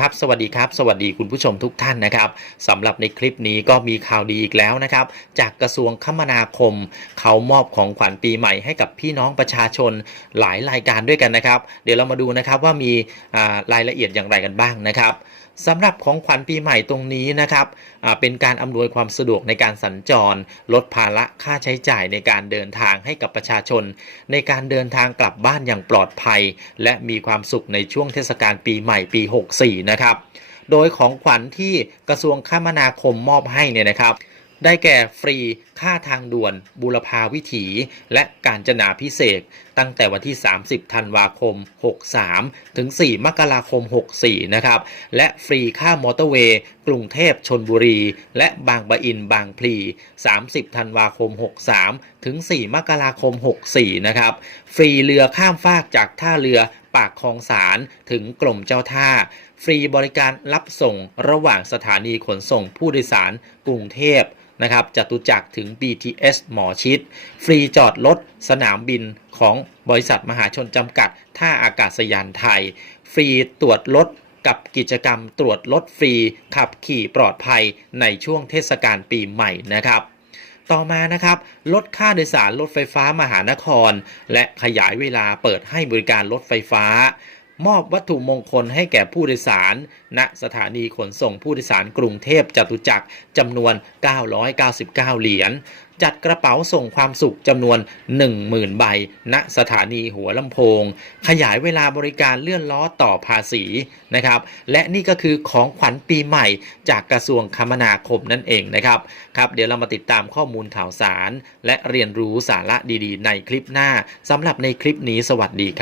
ครับสวัสดีครับ สวัสดีคุณผู้ชมทุกท่านนะครับสำหรับในคลิปนี้ก็มีข่าวดีอีกแล้วนะครับ จากกระทรวงคมนาคม เขามอบของขวัญปีใหม่ให้กับพี่น้องประชาชนหลายรายการด้วยกันนะครับ เดี๋ยวเรามาดูนะครับว่ามีรายละเอียดอย่างไรกันบ้างนะครับ สำหรับของขวัญปีใหม่ตรงนี้นะครับเป็นการอำนวยความสะดวกในการสัญจร ลดภาระค่าใช้จ่ายในการเดินทางให้กับประชาชน ในการเดินทางกลับบ้านอย่างปลอดภัย และมีความสุขในช่วงเทศกาลปีใหม่ปี 64 นะครับ โดยของขวัญที่กระทรวงคมนาคมมอบให้เนี่ยนะครับ ได้แก่ฟรีค่าทางด่วนบุรพาวิถี และการจนาพิเศษ ตั้งแต่วันที่ 30 ธันวาคม 63 ถึง 4 มกราคม 64 นะครับ และฟรีค่ามอเตอร์เวย์ กรุงเทพชนบุรี และบางปะอินบางพลี 30 ธันวาคม 63 ถึง 4 มกราคม 64 นะครับ ฟรีเรือข้ามฟากจากท่าเรือ ปากคลองสารถึงกรมเจ้าท่า ฟรีบริการรับส่งระหว่างสถานีขนส่งผู้โดยสารกรุงเทพนะครับจตุจักรถึง BTS หมอชิด ฟรีจอดรถสนามบินของบริษัทมหาชนจำกัด ท่าอากาศยานไทย ฟรีตรวจรถกับกิจกรรมตรวจรถฟรี ขับขี่ปลอดภัยในช่วงเทศกาลปีใหม่นะครับ ต่อมานะครับลดค่าโดยสารรถไฟฟ้ามหานคร และขยายเวลาเปิดให้บริการรถไฟฟ้า มอบวัตถุมงคลให้แก่ผู้โดยสาร ณสถานีขนส่งผู้โดยสารกรุงเทพจตุจักรจำนวน 999 เหรียญจัดกระเป๋าส่งความสุขจำนวน 10,000 ใบ ณ สถานีหัวลำโพง ขยายเวลาบริการเลื่อนล้อต่อภาษีนะครับ และนี่ก็คือของขวัญปีใหม่จากกระทรวงคมนาคมนั่นเองนะครับ ครับ เดี๋ยวเรามาติดตามข้อมูลข่าวสาร และเรียนรู้สาระดีๆ ในคลิปหน้าสำหรับในคลิปนี้สวัสดีครับ